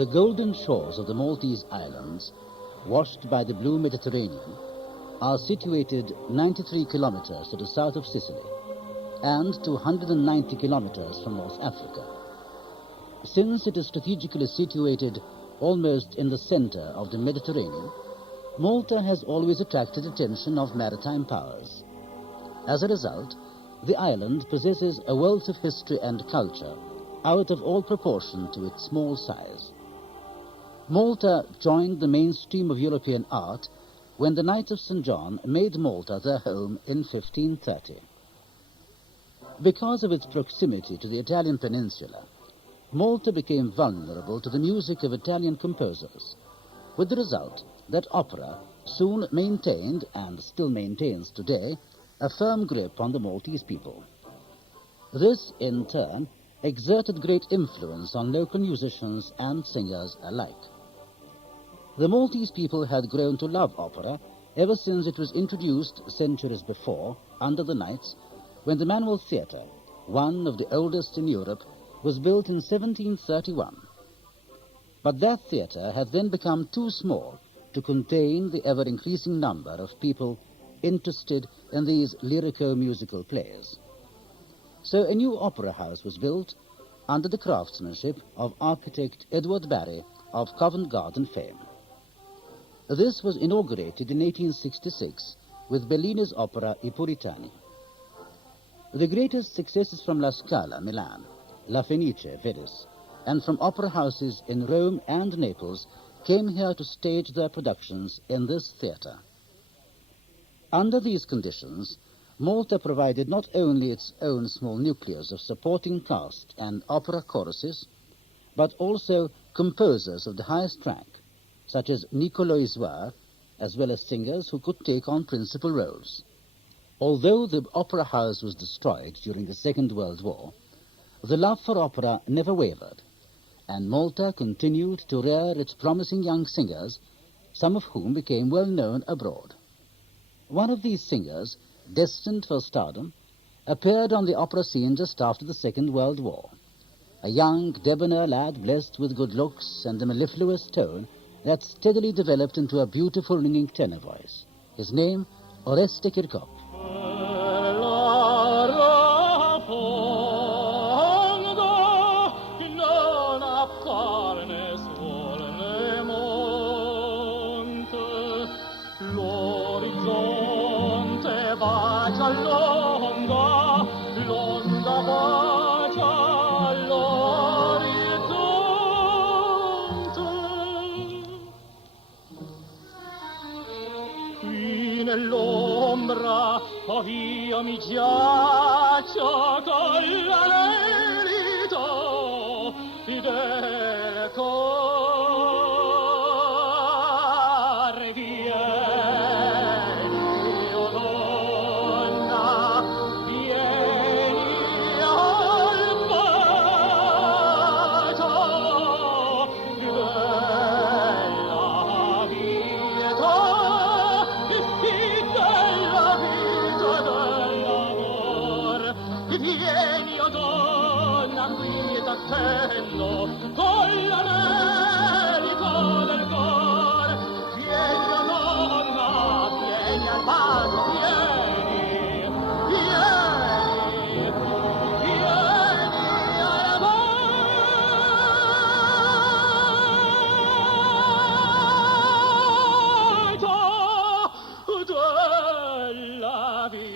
The golden shores of the Maltese Islands, washed by the blue Mediterranean, are situated 93 kilometers to the south of Sicily and 290 kilometers from North Africa. Since it is strategically situated almost in the center of the Mediterranean, Malta has always attracted attention of maritime powers. As a result, the island possesses a wealth of history and culture out of all proportion to its small size. Malta joined the mainstream of European art when the Knights of St. John made Malta their home in 1530. Because of its proximity to the Italian peninsula, Malta became vulnerable to the music of Italian composers, with the result that opera soon maintained, and still maintains today, a firm grip on the Maltese people. This, in turn, exerted great influence on local musicians and singers alike. The Maltese people had grown to love opera ever since it was introduced centuries before, under the Knights, when the Manual Theatre, one of the oldest in Europe, was built in 1731. But that theatre had then become too small to contain the ever-increasing number of people interested in these lyrico-musical plays. So a new opera house was built under the craftsmanship of architect Edward Barry of Covent Garden fame. This was inaugurated in 1866 with Bellini's opera I Puritani. The greatest successes from La Scala, Milan, La Fenice, Venice, and from opera houses in Rome and Naples came here to stage their productions in this theatre. Under these conditions, Malta provided not only its own small nucleus of supporting cast and opera choruses, but also composers of the highest rank, such as Niccolò Isuart, as well as singers who could take on principal roles. Although the opera house was destroyed during the Second World War, the love for opera never wavered, and Malta continued to rear its promising young singers, some of whom became well known abroad. One of these singers, destined for stardom, appeared on the opera scene just after the Second World War, a young, debonair lad blessed with good looks and a mellifluous tone that steadily developed into a beautiful ringing tenor voice. His name, Oreste Kirkop. Nell'ombra io mi giaccio con l'anelito del cuore. Vieni, o donna, vieni al bacio della vita. Vieni, o donna, qui mi t'attendo, con l'anelito del cor. Vieni, o donna, vieni al bacio, vieni, vieni, vieni al bacio della vita.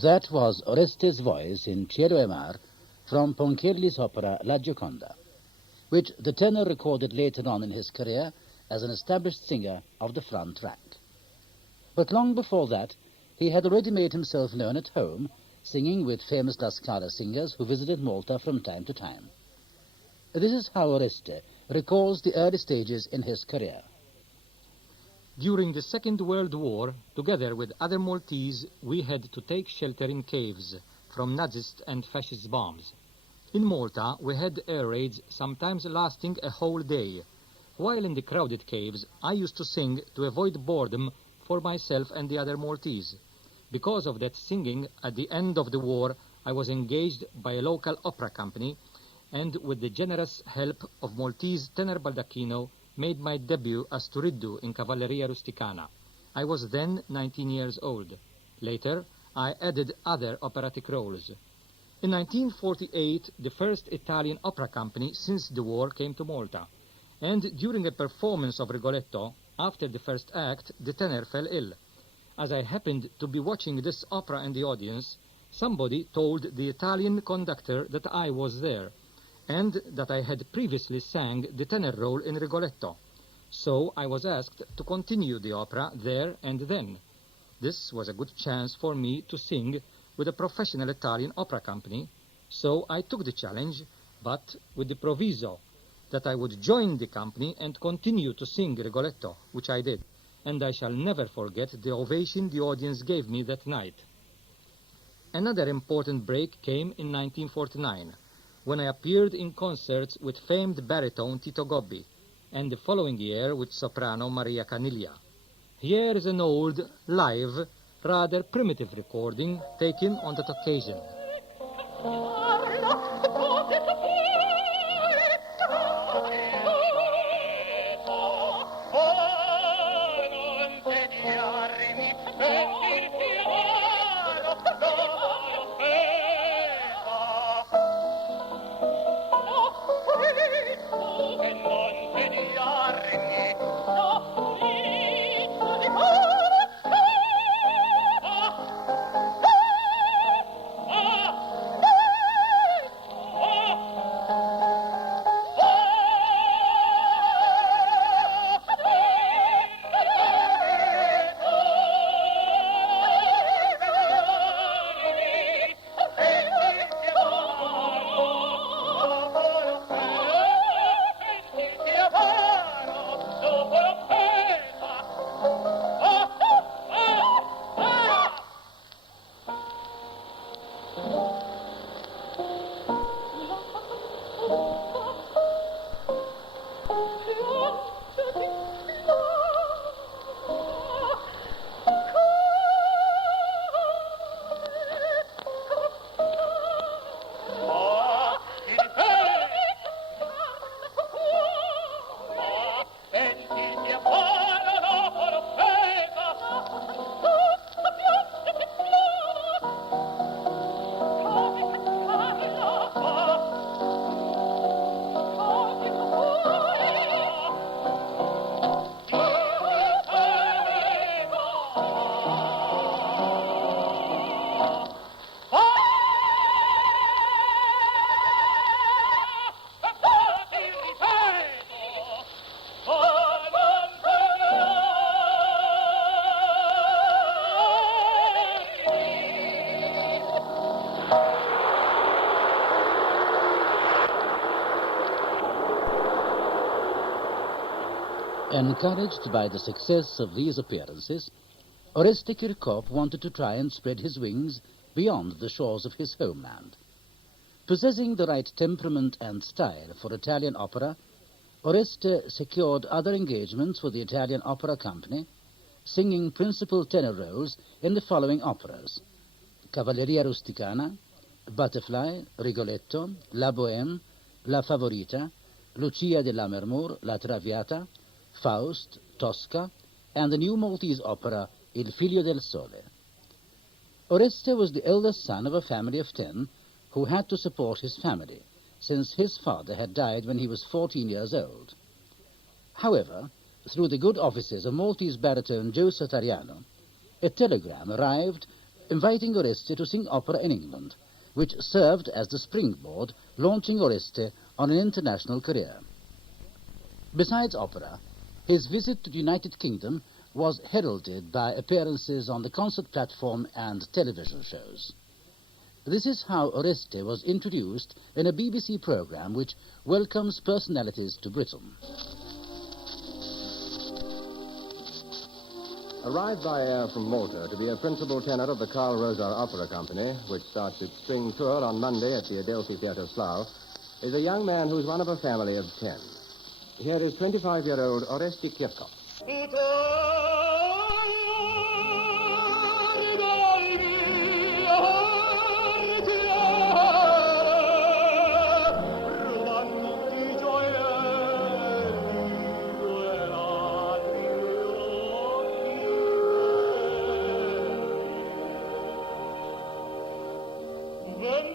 That was Oreste's voice in Cielo e Mar from Ponchielli's opera La Gioconda, which the tenor recorded later on in his career as an established singer of the front rank. But long before that, he had already made himself known at home, singing with famous La Scala singers who visited Malta from time to time. This is how Oreste recalls the early stages in his career. During the Second World War, together with other Maltese, we had to take shelter in caves from Nazist and fascist bombs. In Malta, we had air raids sometimes lasting a whole day. While in the crowded caves, I used to sing to avoid boredom for myself and the other Maltese. Because of that singing, at the end of the war, I was engaged by a local opera company, and with the generous help of Maltese tenor baldacchino, made my debut as Turiddu in Cavalleria Rusticana. I was then 19 years old. Later, I added other operatic roles. In 1948, the first Italian opera company since the war came to Malta, and during a performance of Rigoletto, after the first act, the tenor fell ill. As I happened to be watching this opera in the audience, somebody told the Italian conductor that I was there, and that I had previously sang the tenor role in Rigoletto. So I was asked to continue the opera there and then. This was a good chance for me to sing with a professional Italian opera company, so I took the challenge, but with the proviso that I would join the company and continue to sing Rigoletto, which I did, and I shall never forget the ovation the audience gave me that night. Another important break came in 1949, when I appeared in concerts with famed baritone Tito Gobbi, and the following year with soprano Maria Caniglia. Here is an old, live, rather primitive recording taken on that occasion. Encouraged by the success of these appearances, Oreste Kirkop wanted to try and spread his wings beyond the shores of his homeland. Possessing the right temperament and style for Italian opera, Oreste secured other engagements for the Italian Opera Company, singing principal tenor roles in the following operas: Cavalleria Rusticana, Butterfly, Rigoletto, La Bohème, La Favorita, Lucia di Lammermoor, La Traviata, Faust, Tosca, and the new Maltese opera Il Figlio del Sole. Oreste was the eldest son of a family of 10 who had to support his family, since his father had died when he was 14 years old. However, through the good offices of Maltese baritone Joe Satariano, a telegram arrived inviting Oreste to sing opera in England, which served as the springboard launching Oreste on an international career. Besides opera, his visit to the United Kingdom was heralded by appearances on the concert platform and television shows. This is how Oreste was introduced in a BBC program which welcomes personalities to Britain. Arrived by air from Malta to be a principal tenor of the Carl Rosar Opera Company, which starts its spring tour on Monday at the Adelphi Theatre Slough, is a young man who's one of a family of 10. Here is 25-year-old Oreste Kirkop.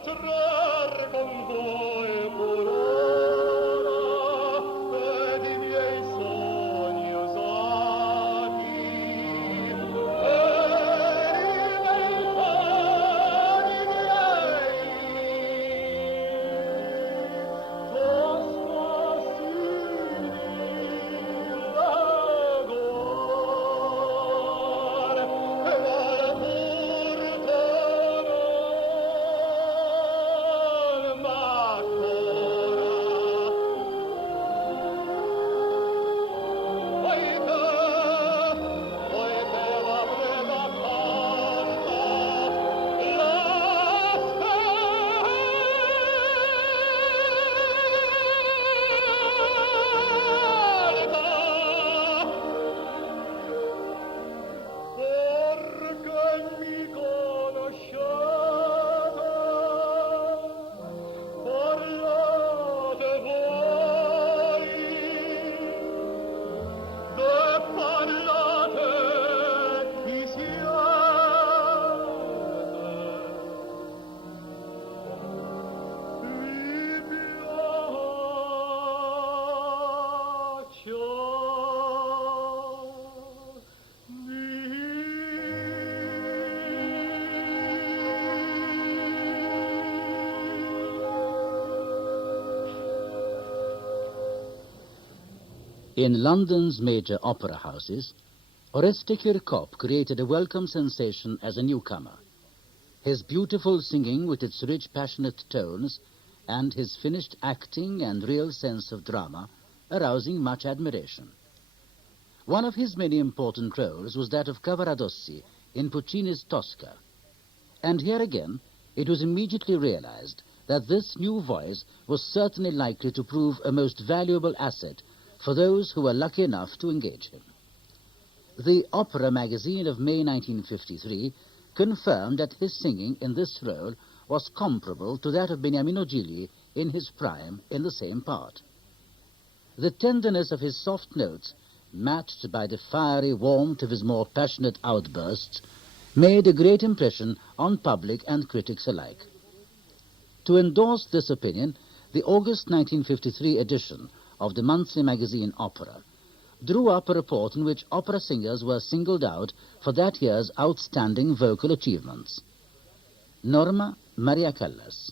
Entrar con voi por ora ed I miei sogni usati ed I miei cani miei In London's major opera houses, Oreste Kirkop created a welcome sensation as a newcomer. His beautiful singing with its rich, passionate tones and his finished acting and real sense of drama arousing much admiration. One of his many important roles was that of Cavaradossi in Puccini's Tosca. And here again, it was immediately realized that this new voice was certainly likely to prove a most valuable asset for those who were lucky enough to engage him. The Opera magazine of May 1953 confirmed that his singing in this role was comparable to that of Beniamino Gigli in his prime in the same part. The tenderness of his soft notes, matched by the fiery warmth of his more passionate outbursts, made a great impression on public and critics alike. To endorse this opinion, the August 1953 edition of the monthly magazine Opera drew up a report in which opera singers were singled out for that year's outstanding vocal achievements. Norma Maria Callas,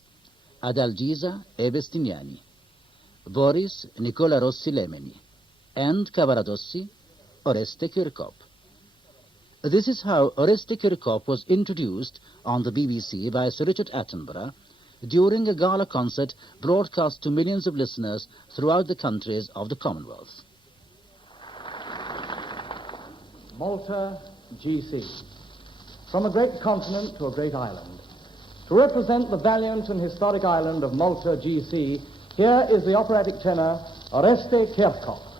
Adalgisa Ebestignani, Boris Nicola Rossi Lemeni, and Cavaradossi Oreste Kirkop. This is how Oreste Kirkop was introduced on the BBC by Sir Richard Attenborough during a gala concert broadcast to millions of listeners throughout the countries of the Commonwealth. Malta, GC. From a great continent to a great island. To represent the valiant and historic island of Malta, GC, here is the operatic tenor, Oreste Kirkop.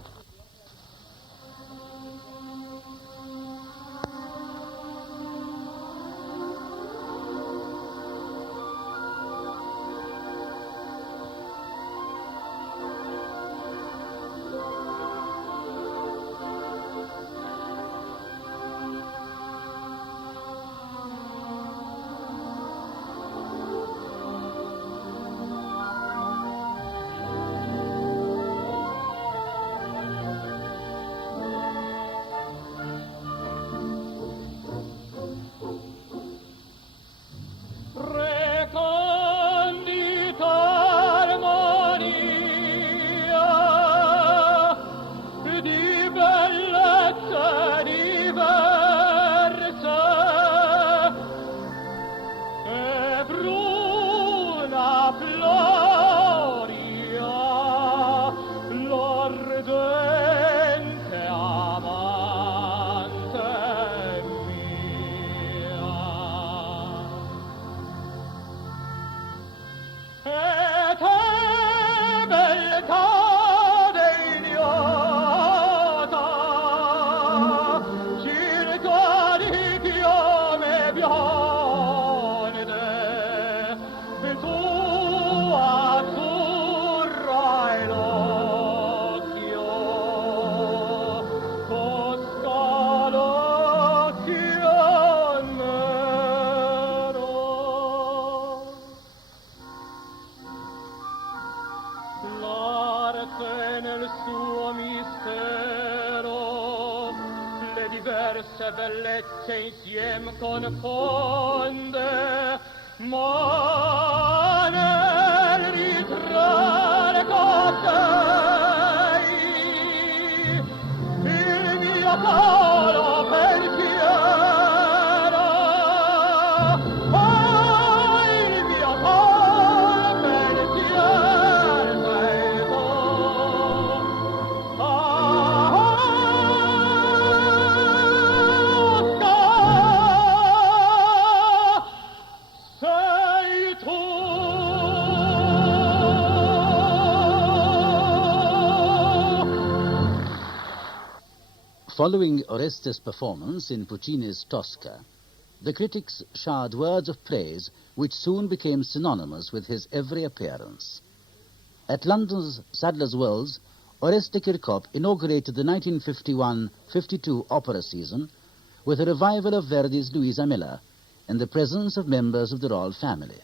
l'arte nel suo mistero, le diverse bellezze insieme confonde, ma nel ritrarre cos'ei, il mio coro pensiero, oh, il mio coro pensiero sei tu. Sei tu. Following Oreste's performance in Puccini's Tosca, the critics showered words of praise which soon became synonymous with his every appearance. At London's Sadler's Wells, Oreste Kirkop inaugurated the 1951-52 opera season with a revival of Verdi's Luisa Miller in the presence of members of the royal family.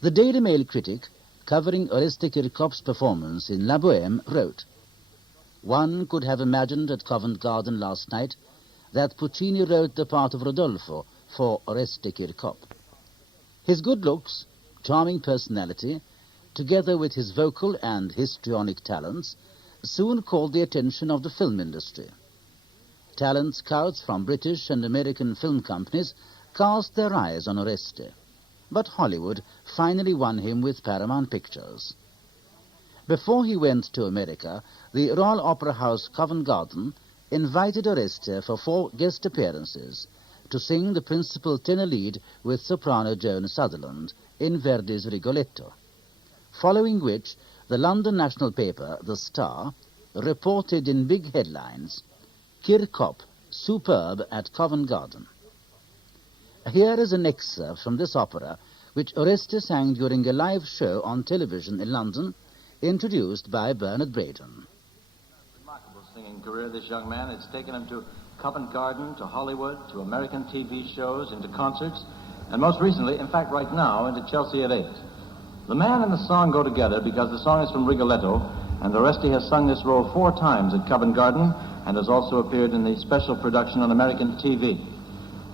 The Daily Mail critic, covering Oreste Kirkop's performance in La Bohème, wrote, "One could have imagined at Covent Garden last night that Puccini wrote the part of Rodolfo for Oreste Kirkop. His good looks, charming personality, together with his vocal and histrionic talents, soon called the attention of the film industry. Talent scouts from British and American film companies cast their eyes on Oreste, but Hollywood finally won him with Paramount Pictures. Before he went to America, the Royal Opera House Covent Garden invited Oreste for 4 guest appearances to sing the principal tenor lead with soprano Joan Sutherland in Verdi's Rigoletto, following which the London national paper, The Star, reported in big headlines, "Kirkop, superb at Covent Garden." Here is an excerpt from this opera, which Oreste sang during a live show on television in London, introduced by Bernard Braden. Remarkable singing career, this young man. It's taken him to Covent Garden, to Hollywood, to American TV shows, into concerts, and most recently, in fact right now, into Chelsea at 8. The man and the song go together because the song is from Rigoletto, and Oreste has sung this role 4 times at Covent Garden and has also appeared in the special production on American TV.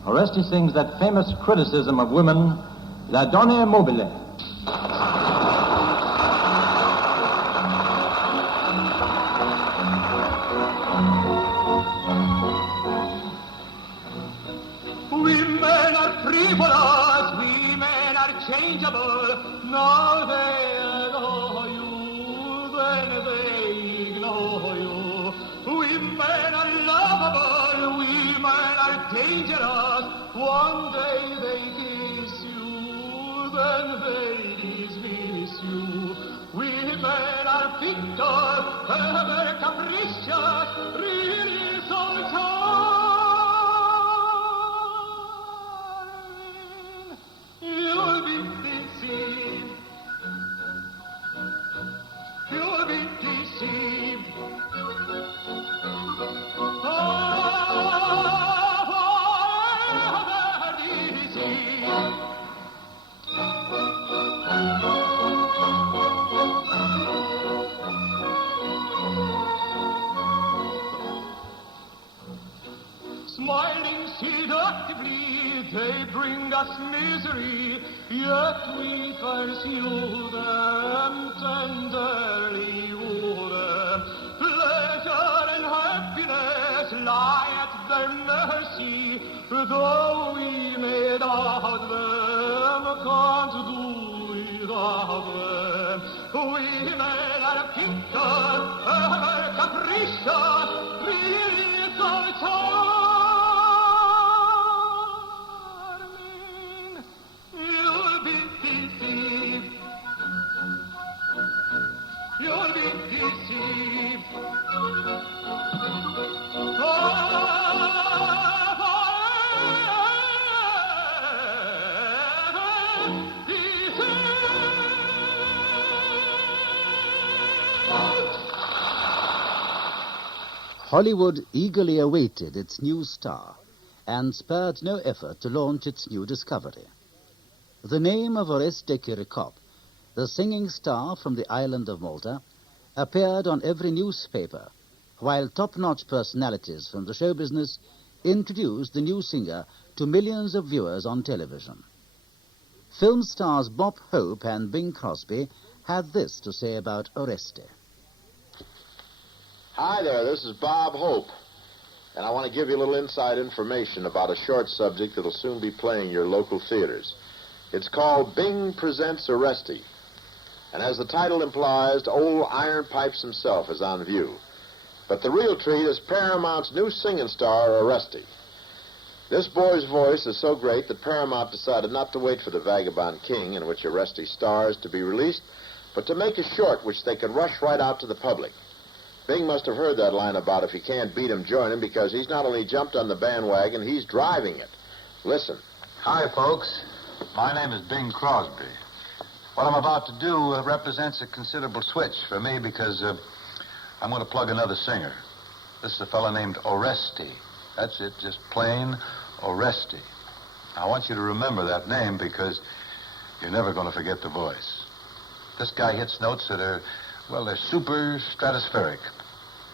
Oreste sings that famous criticism of women, La Donna Mobile. Women are frivolous, women are changeable. Now they know you, then they ignore you. Women are lovable, women are dangerous. One day they kiss you, then they dismiss you. Women are fickle, ever capricious, really so charming. You'll be deceived. You'll be deceived. Forever deceived. Smiling seductively, they bring us misery, yet we pursue them, tenderly woo them. Pleasure and happiness lie at their mercy, though we may doubt them, can't do without them. Women are fickle, ever capricious, really so charming. You'll be deceived. You'll be deceived. Hollywood eagerly awaited its new star and spared no effort to launch its new discovery. The name of Oreste Kirkop, the singing star from the island of Malta, appeared on every newspaper, while top-notch personalities from the show business introduced the new singer to millions of viewers on television. Film stars Bob Hope and Bing Crosby had this to say about Oreste. Hi there, this is Bob Hope, and I want to give you a little inside information about a short subject that'll soon be playing your local theaters. It's called Bing Presents Oreste, and as the title implies, old Iron Pipes himself is on view. But the real treat is Paramount's new singing star, Oreste. This boy's voice is so great that Paramount decided not to wait for The Vagabond King, in which Oreste stars, to be released, but to make a short which they could rush right out to the public. Bing must have heard that line about if you can't beat him, join him, because he's not only jumped on the bandwagon, he's driving it. Listen. Hi, folks. My name is Bing Crosby. What I'm about to do represents a considerable switch for me because I'm going to plug another singer. This is a fellow named Oreste. That's it, just plain Oreste. I want you to remember that name because you're never going to forget the voice. This guy hits notes that are, well, they're super stratospheric.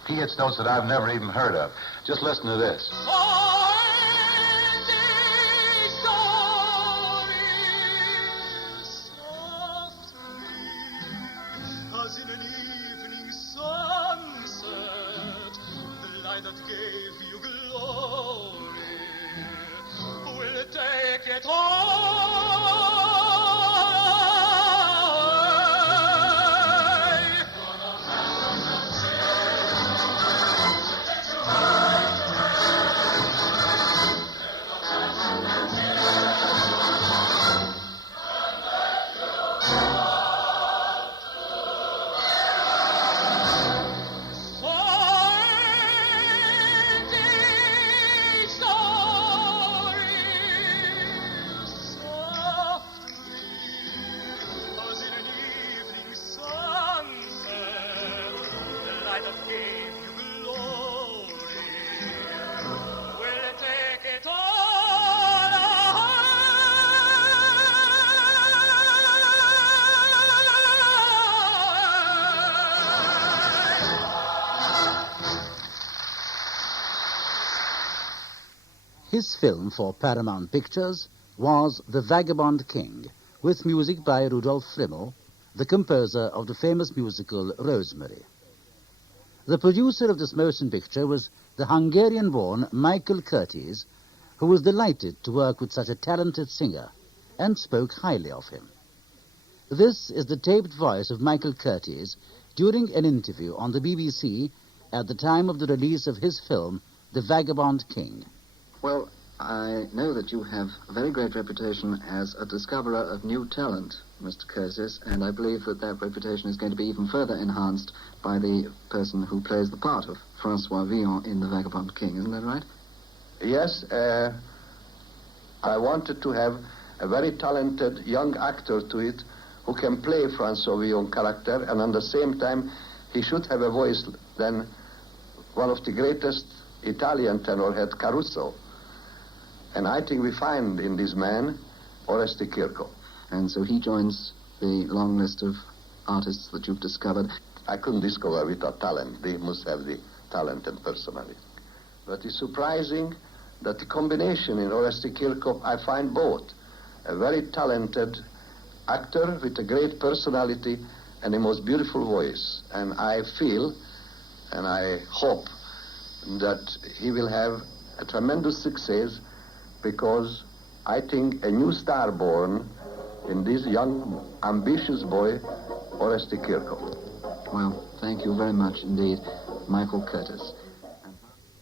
He hits notes that I've never even heard of. Just listen to this. As in an evening sunset, the light that gave you glory will take it His film for Paramount Pictures was The Vagabond King, with music by Rudolf Frimmel, the composer of the famous musical Rosemary. The producer of this motion picture was the Hungarian-born Michael Curtiz, who was delighted to work with such a talented singer and spoke highly of him. This is the taped voice of Michael Curtiz during an interview on the BBC at the time of the release of his film, The Vagabond King. Well, I know that you have a very great reputation as a discoverer of new talent, Mr. Curtis, and I believe that that reputation is going to be even further enhanced by the person who plays the part of Francois Villon in The Vagabond King. Isn't that right? Yes, I wanted to have a very talented young actor to it who can play Francois Villon character, and at the same time he should have a voice than one of the greatest Italian tenor had, Caruso. And I think we find in this man Oreste Kirkop. And so he joins the long list of artists that you've discovered. I couldn't discover without talent. They must have the talent and personality. But it's surprising that the combination in Oreste Kirkop, I find both. A very talented actor with a great personality and a most beautiful voice. And I feel, and I hope, that he will have a tremendous success, because I think a new star born in this young, ambitious boy, Oreste Kirkop. Well, thank you very much indeed, Michael Curtis.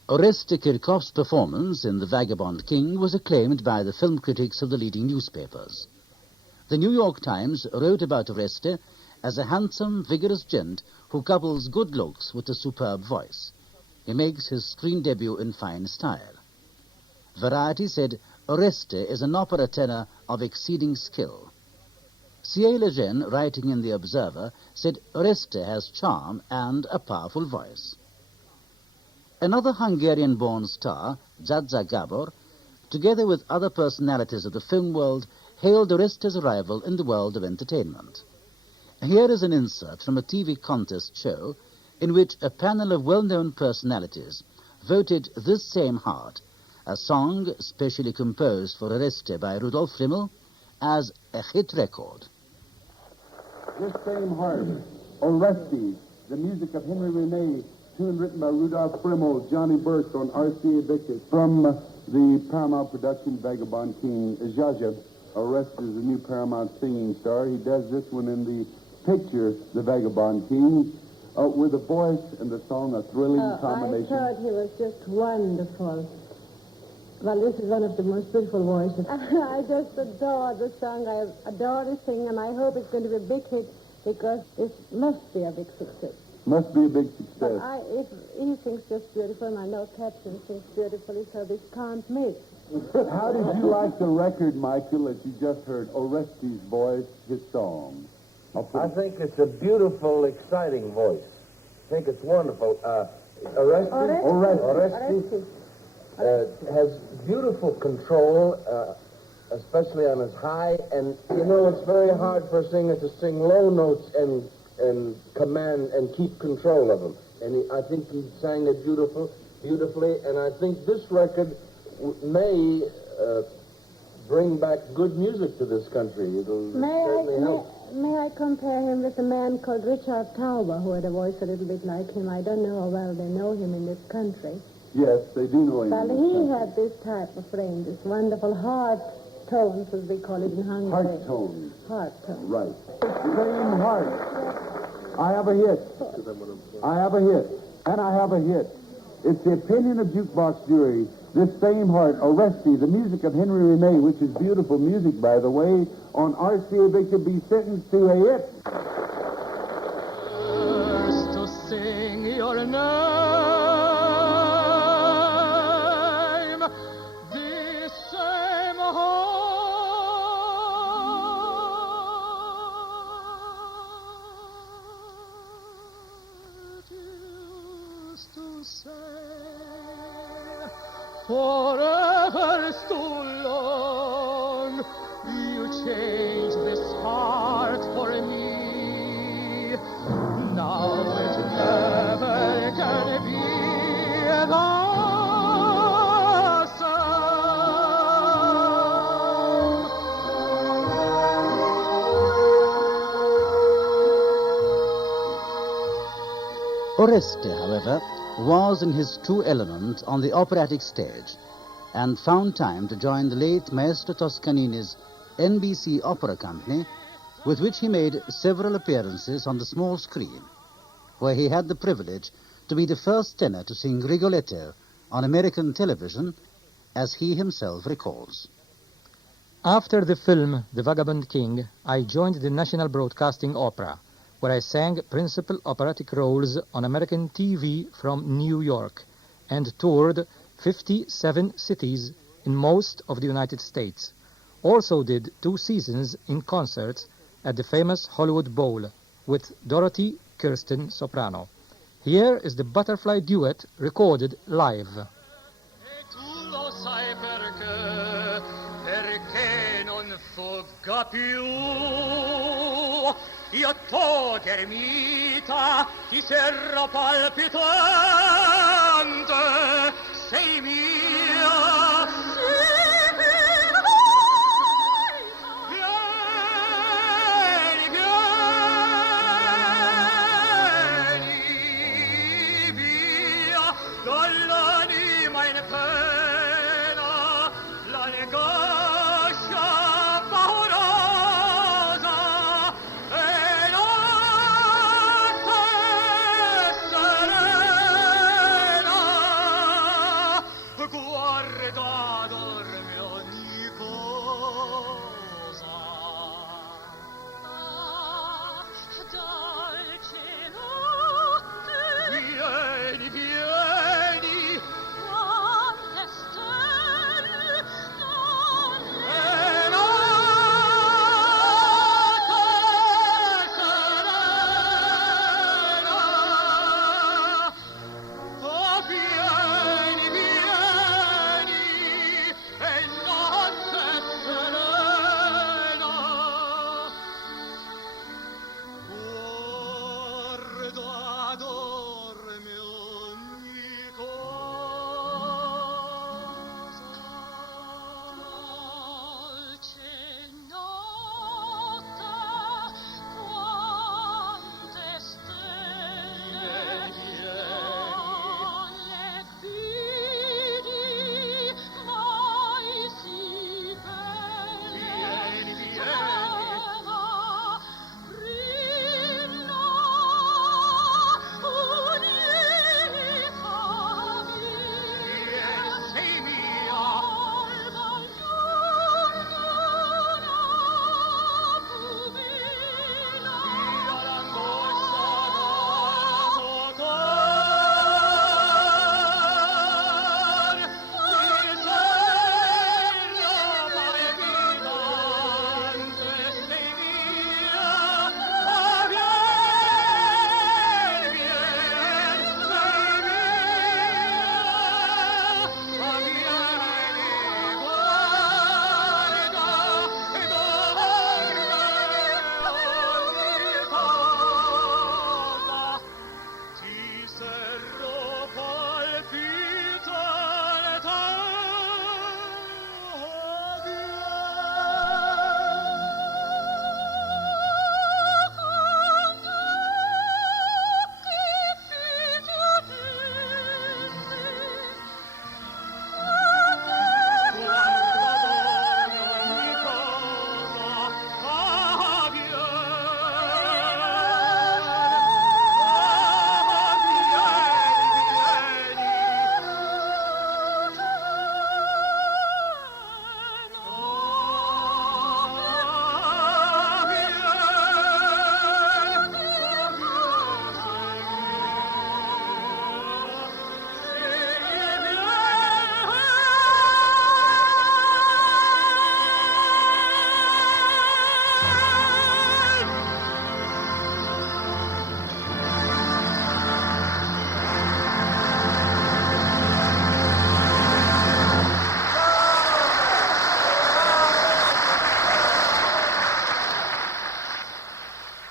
Oreste Kirkop's performance in The Vagabond King was acclaimed by the film critics of the leading newspapers. The New York Times wrote about Oreste as a handsome, vigorous gent who couples good looks with a superb voice. He makes his screen debut in fine style. Variety said, Oreste is an opera tenor of exceeding skill. C.A. Lejeune, writing in The Observer, said Oreste has charm and a powerful voice. Another Hungarian-born star, Zsadza Gabor, together with other personalities of the film world, hailed Oreste's arrival in the world of entertainment. Here is an insert from a TV contest show in which a panel of well-known personalities voted this same heart, a song specially composed for Oreste by Rudolf Frimmel, as a hit record. This same heart, Oreste, the music of Henry Rene, tune written by Rudolf Frimmel, Johnny Burke on RCA Victor. From the Paramount production Vagabond King, Zsa. Oreste is a new Paramount singing star. He does this one in the picture, The Vagabond King, with a voice and the song, a thrilling combination. I thought he was just wonderful. Well, this is one of the most beautiful voices. I just adore the song. I adore the singing, and I hope it's going to be a big hit because this must be a big success. Must be a big success. But if he sings just beautiful, and I know Captain sings beautifully, so this can't miss. How did you like the record, Michael, that you just heard? Oreste's voice, his song. I think it's a beautiful, exciting voice. I think it's wonderful. Oreste has beautiful control, especially on his high, and you know it's very hard for a singer to sing low notes and command and keep control of them. And I think he sang it beautifully, and I think this record may bring back good music to this country. It'll certainly help. May I compare him with a man called Richard Tauber, who had a voice a little bit like him? I don't know how well they know him in this country. Yes, they do know him. Well, he had this type of range, this wonderful heart tones, as we call it in Hungary. Heart tones. Heart tones. Right. Same heart. I have a hit. I have a hit. And I have a hit. It's the opinion of Jukebox Jury. This same heart, Oreste, the music of Henry Rene, which is beautiful music, by the way, on RCA Victor, be sentenced to a hit. First to sing your name, this same heart used to say. Forever's too long. You changed this heart for me. Now it never can be the Oreste, however, was in his true element on the operatic stage and found time to join the late Maestro Toscanini's NBC Opera Company, with which he made several appearances on the small screen, where he had the privilege to be the first tenor to sing Rigoletto on American television, as he himself recalls. After the film The Vagabond King, I joined the National Broadcasting Opera, where I sang principal operatic roles on American TV from New York and toured 57 cities in most of the United States. Also did 2 seasons in concerts at the famous Hollywood Bowl with Dorothy Kirsten soprano. Here is the Butterfly Duet recorded live. Tu lo sai perché non fugga più. Io t'ho ermita, ti serra palpitante, sei mia, sei mia. Vieni via dall'anima in pena, la negoscia paurosa. Guarda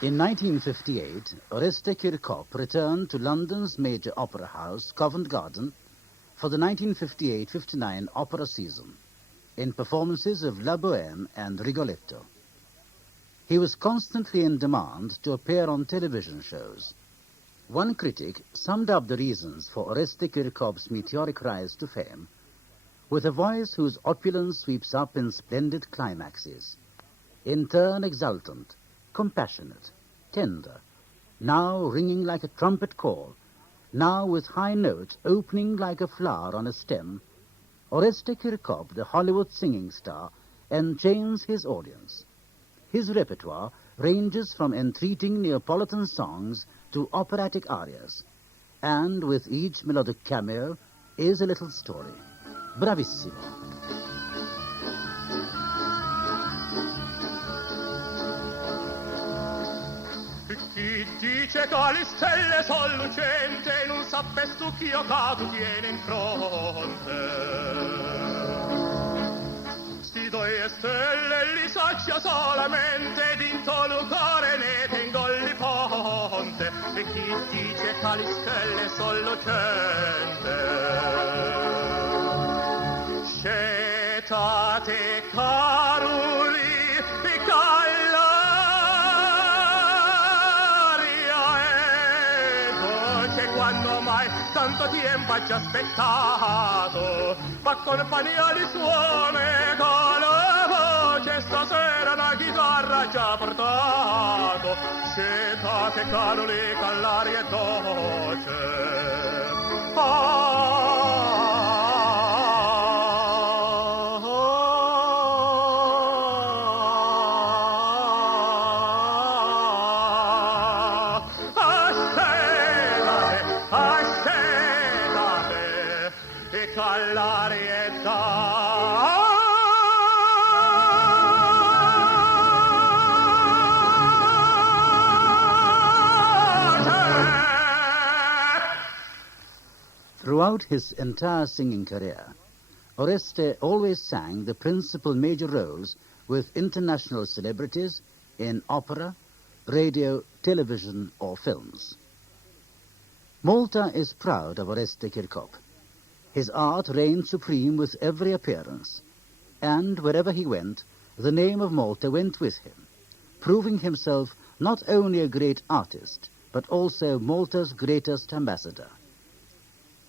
In 1958, Oreste Kirkop returned to London's major opera house, Covent Garden, for the 1958-59 opera season, in performances of La Bohème and Rigoletto. He was constantly in demand to appear on television shows. One critic summed up the reasons for Oreste Kirkop's meteoric rise to fame with a voice whose opulence sweeps up in splendid climaxes, in turn exultant, compassionate, tender, now ringing like a trumpet call, now with high notes opening like a flower on a stem. Oreste Kirkop, the Hollywood singing star, enchains his audience. His repertoire ranges from entreating Neapolitan songs to operatic arias, and with each melodic cameo is a little story. Bravissimo. Chi dice che le stelle son lucente non sappe stu chi io cado tiene in fronte. Sti due stelle li saccia solamente d'into lucore ne tengo li ponte. E chi dice che le stelle son lucente scetate caruli e quando mai tanto tempo ha già aspettato, ma compagnia di suono e con la voce stasera una chitarra già portato, scetate caroli con l'aria dolce. Throughout his entire singing career, Oreste always sang the principal major roles with international celebrities in opera, radio, television, or films. Malta is proud of Oreste Kirkop. His art reigned supreme with every appearance, and wherever he went, the name of Malta went with him, proving himself not only a great artist, but also Malta's greatest ambassador.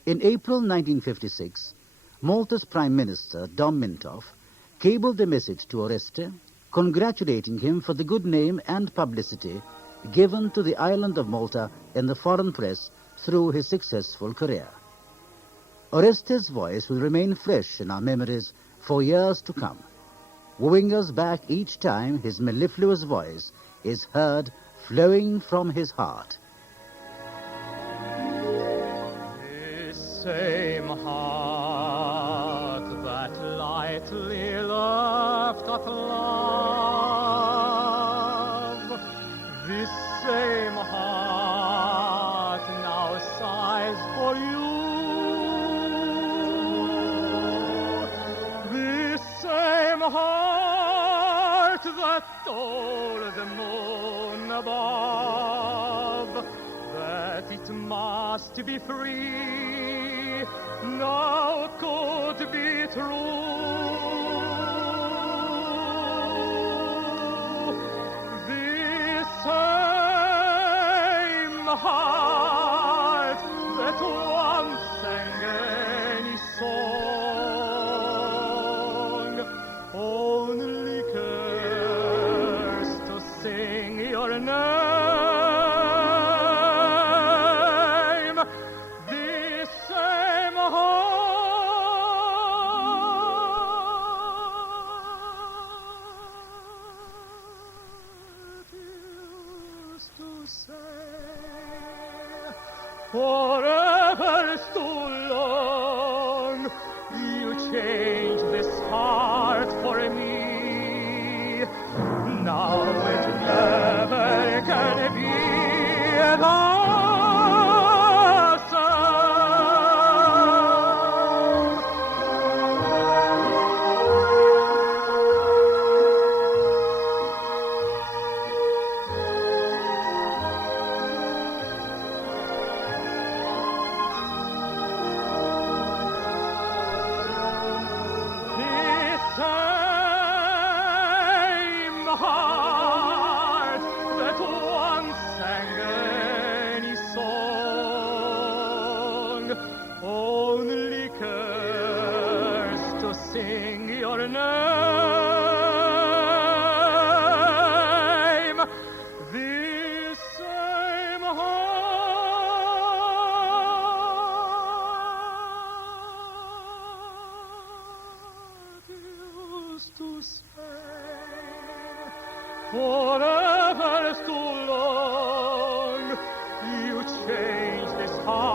In April 1956, Malta's Prime Minister, Dom Mintoff, cabled a message to Oreste, congratulating him for the good name and publicity given to the island of Malta in the foreign press through his successful career. Oreste's voice will remain fresh in our memories for years to come, wooing us back each time his mellifluous voice is heard flowing from his heart. Same heart that lightly laughed at love, this same heart now sighs for you. This same heart that told the moon above that it must be free now could be true. This same heart that once sang any song only cares to sing your name. Forever is too long. You changed this heart for me. Now it never can be the same. forever is too long. You change this heart